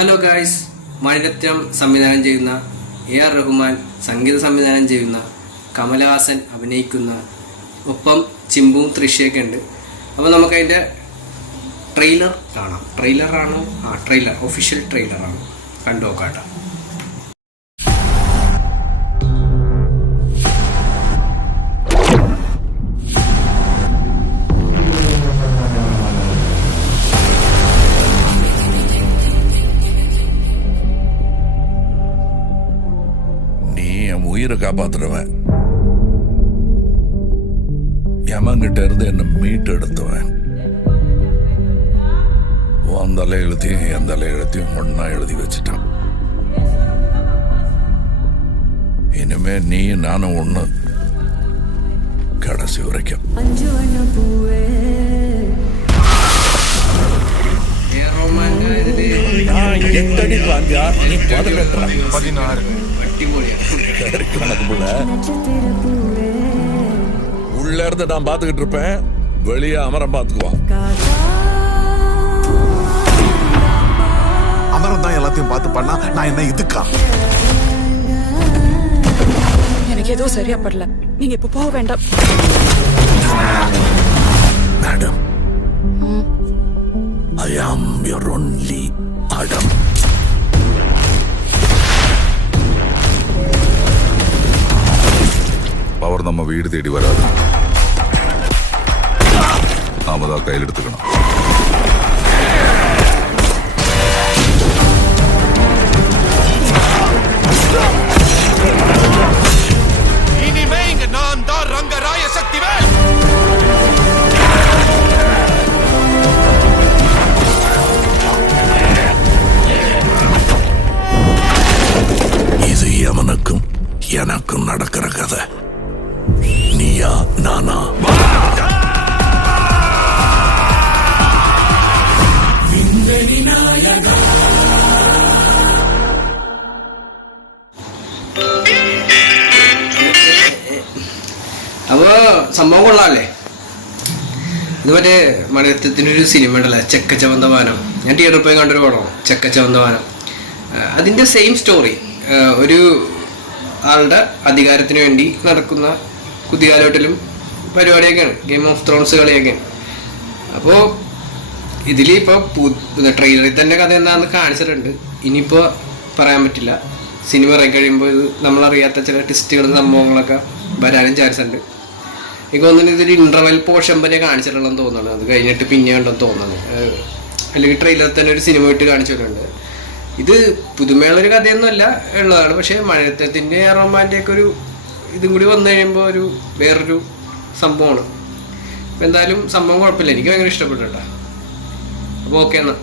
Hello guys, Mani Ratnam സംവിധാനം ചെയ്യുന്ന AR റഹ്മാൻ സംഗീത സംവിധാനം ചെയ്യുന്ന കമലഹാസൻ അഭിനയിക്കുന്ന ഒപ്പം ചിമ്പും തൃശ്ശയൊക്കെ ഉണ്ട്. അപ്പോൾ നമുക്കതിൻ്റെ ട്രെയിലർ കാണാം. ട്രെയിലറാണോ? ട്രെയിലർ, ഒഫീഷ്യൽ ട്രെയിലറാണ്. കണ്ടു നോക്കാട്ടോ. உயிரை காப்பாத்துறவன், யமங்கிட்ட இருந்து என்ன மீட்டு எடுத்தவன். உன் தலையெழுத்தையும் என் தலையெழுத்தையும் ஒன்னா எழுதி வச்சுட்டான். இனிமே நீ நானும் ஒண்ணு, கடைசி வரைக்கும். உள்ள இருந்து நான் பாத்துக்கிட்டு இருப்பேன், வெளியே அமரம் பாத்துக்குவான். அமரம் தான் எல்லாத்தையும் பார்த்து பண்ணா நான் என்ன இதுக்கா? எனக்கு ஏதோ சரியா படல. நீங்க இப்ப போக வேண்டாம். Madam, I am your only Adam. Power நம்ம வீடு தேடி வராது, நாம தான் கையில் எடுத்துக்கணும். இனிமே இங்க நான் தான் ரங்கராய சக்திவேல். இது எவனுக்கும் எனக்கும் நடக்கிற கதை. நீயா நானா? അപ്പോൾ സംഭവം കൊള്ളാമല്ലേ? ഇത് മറ്റേ മണിരത്നത്തിനൊരു സിനിമ ഉണ്ടല്ലോ, ചെക്കച്ചവന്തമാനം. ഞാൻ തിയേറ്ററിൽ പോയി കണ്ടൊരു പടമാണ് ചെക്കച്ചവന്തമാനം. അതിൻ്റെ സെയിം സ്റ്റോറി. ഒരു ആളുടെ അധികാരത്തിന് വേണ്ടി നടക്കുന്ന കുതികാലോട്ടിലും പരിപാടിയൊക്കെയാണ്, ഗെയിം ഓഫ് ത്രോൺസ് കളിയൊക്കെയാണ്. അപ്പോൾ ഇതിലിപ്പോൾ ട്രെയിലറിൽ തന്നെ കഥ എന്താണെന്ന് കാണിച്ചിട്ടുണ്ട്. ഇനിയിപ്പോൾ പറയാൻ പറ്റില്ല. സിനിമ ഇറങ്ങി കഴിയുമ്പോൾ ഇത് നമ്മളറിയാത്ത ചില ട്വിസ്റ്റുകളും സംഭവങ്ങളൊക്കെ വരാനും ചാൻസ് ഉണ്ട്. എനിക്ക് തോന്നുന്നു ഇതൊരു ഇൻ്റർവെൽ പോർഷൻ വരെ കാണിച്ചിട്ടുള്ളതെന്ന് തോന്നുന്നു. അത് കഴിഞ്ഞിട്ട് പിന്നെ ഉണ്ടെന്ന് തോന്നുന്നത്. അല്ലെങ്കിൽ ട്രെയിലറിൽ തന്നെ ഒരു സിനിമ ഇട്ട് കാണിച്ചിട്ടുണ്ട്. ഇത് പുതുമയുള്ളൊരു കഥയൊന്നുമല്ല, ഉള്ളതാണ്. പക്ഷേ മണിരത്നത്തിൻ്റെ റൊമാൻ്റെയൊക്കെ ഒരു ഇതും കൂടി വന്നു കഴിയുമ്പോൾ ഒരു വേറൊരു സംഭവമാണ്. അപ്പോൾ എന്തായാലും സംഭവം കുഴപ്പമില്ല, എനിക്ക് ഭയങ്കര ഇഷ്ടപ്പെട്ടു കേട്ടോ. അപ്പോൾ ഓക്കെ എന്നാൽ.